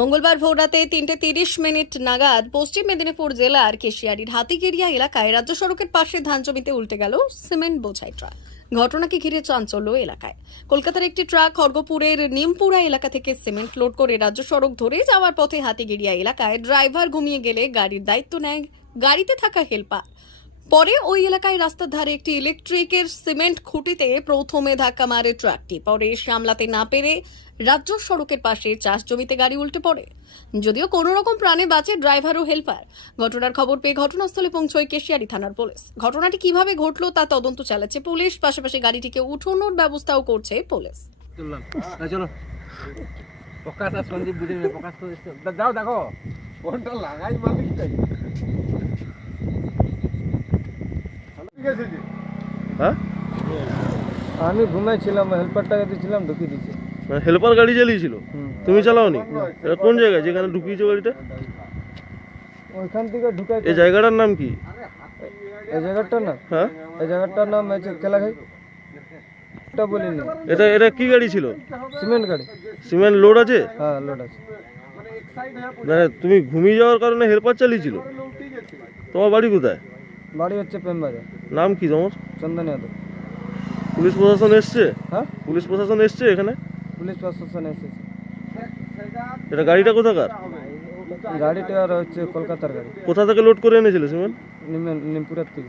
মঙ্গলবার ভোররাতে তিনটে তিরিশ মিনিট নাগাদ পশ্চিম মেদিনীপুর জেলার কেশিয়ারির হাতিগেরিয়া এলাকায় রাজ্য সড়কের পাশে ধান জমিতে উল্টে গেল সিমেন্ট বোঝাই ট্রাক। ঘটনাকে ঘিরে চাঞ্চল্য এলাকায়। কলকাতার একটি ট্রাক খড়গপুরের নিমপুরা এলাকা থেকে সিমেন্ট লোড করে রাজ্য সড়ক ধরে যাওয়ার পথে হাতিগেরিয়া এলাকায় ড্রাইভার ঘুমিয়ে গেলে গাড়ির দায়িত্ব নেয় গাড়িতে থাকা হেল্পার। পরে ওই এলাকায় রাস্তার ধারে একটি ইলেকট্রিকের সিমেন্ট খুঁটিতে প্রথমে ধাক্কা মারে ট্রাকটি। পরে সামলাতে না পেরে রাজ্য সড়কের পাশে চাষ জমিতে গাড়ি উল্টে পড়ে। যদিও কোনো রকম প্রাণে বাঁচে ড্রাইভার ও হেল্পার। ঘটনার খবর পেয়ে ঘটনাস্থলে পৌঁছয় কেশিয়ারি থানার পুলিশ। ঘটনাটি কীভাবে ঘটলো তা তদন্ত চালাচ্ছে পুলিশ। পাশাপাশি গাড়িটিকে উঠোনোর ব্যবস্থাও করছে পুলিশ। চললাম না চলো। প্রকাশ আর সঞ্জীব বুঝে নেবে প্রকাশ তো এসছে। দেখো। ফোনটা লাগাই মালিকটাই ঠিক আছে জি হ্যাঁ? আমি ঘুমাইছিলাম হেল্পারটাকে দিয়েছিলাম ঢুকিয়ে দিয়েছি হেল্পার গাড়ি চালিয়েছিল। তুমি চালাওনি? এটা কোন জায়গায় যেখানে ঢুকিয়েছো গাড়িটা ওইখান থেকে ঢুকাই এই জায়গাটার নাম কি? এই জায়গাটার না হ্যাঁ। এই জায়গাটার নাম হচ্ছে কেলাঘাই। এটা বলিনি। এটা এটা কি গাড়ি ছিল? সিমেন্ট গাড়ি। সিমেন্ট লোড আছে? হ্যাঁ লোড আছে। মানে তুমি ঘুমিয়ে যাওয়ার কারণে হেল্পার চালিয়েছিল? তোমার বাড়ি কোথায়? বাড়ি হচ্ছে প্রেমবাজার। নাম কি তোমার? চন্দন যাদব পুলিশ প্রশাসন এসছে? হ্যাঁ? পুলিশ প্রশাসন এসছে এখানে? পুলিশ প্রশাসন এসেছে। এটা গাড়িটা কোথাকার? গাড়িটা আর হচ্ছে কলকাতার গাড়ি। কোথা থেকে লোড করে এনেছিল সিমেন্ট নিম- নিমপুরের থেকে।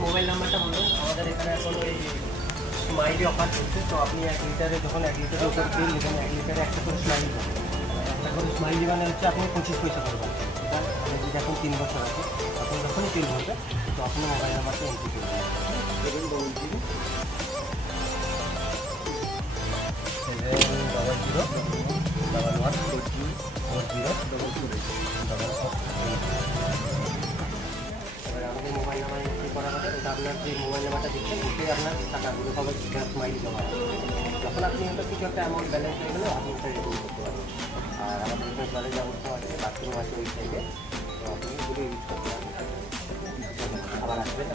mobile নাম্বারটা বলুন আমাদের এখানে এখন ওই স্মাইলি অফার চলছে তো আপনি এক লিটারে যখন এক লিটারের উপর তেল নেবেন এক লিটারে একটা করে স্মাইলি পাবেন একটা করে স্মাইলি মানে হচ্ছে আপনি পঁচিশ পয়সা করবেন যদি এখন তিন বছর আছে আপনি যখনই তেল ভরবেন তো আপনি মোবাইল নাম্বারটা এন্ট্রি করবেন seven double zero double one four zero four zero double two double করা হবে ওটা আপনার যে মোবাইল নাম্বারটা দিচ্ছেন ওটাই আপনার টাকাগুলো সবাই মাইল জমা যখন আপনি ওটা কিছু একটা অ্যামাউন্ট ব্যালেন্স হয়ে গেলে আপনি ওটা রিটার্ন করতে পারবেন। আর আমাদের এখানে জলের ব্যবস্থা আছে বাথরুম আছে ওই সাইডে তো আপনি এগুলো ইউজ করতে পারবেন আবার আসবেন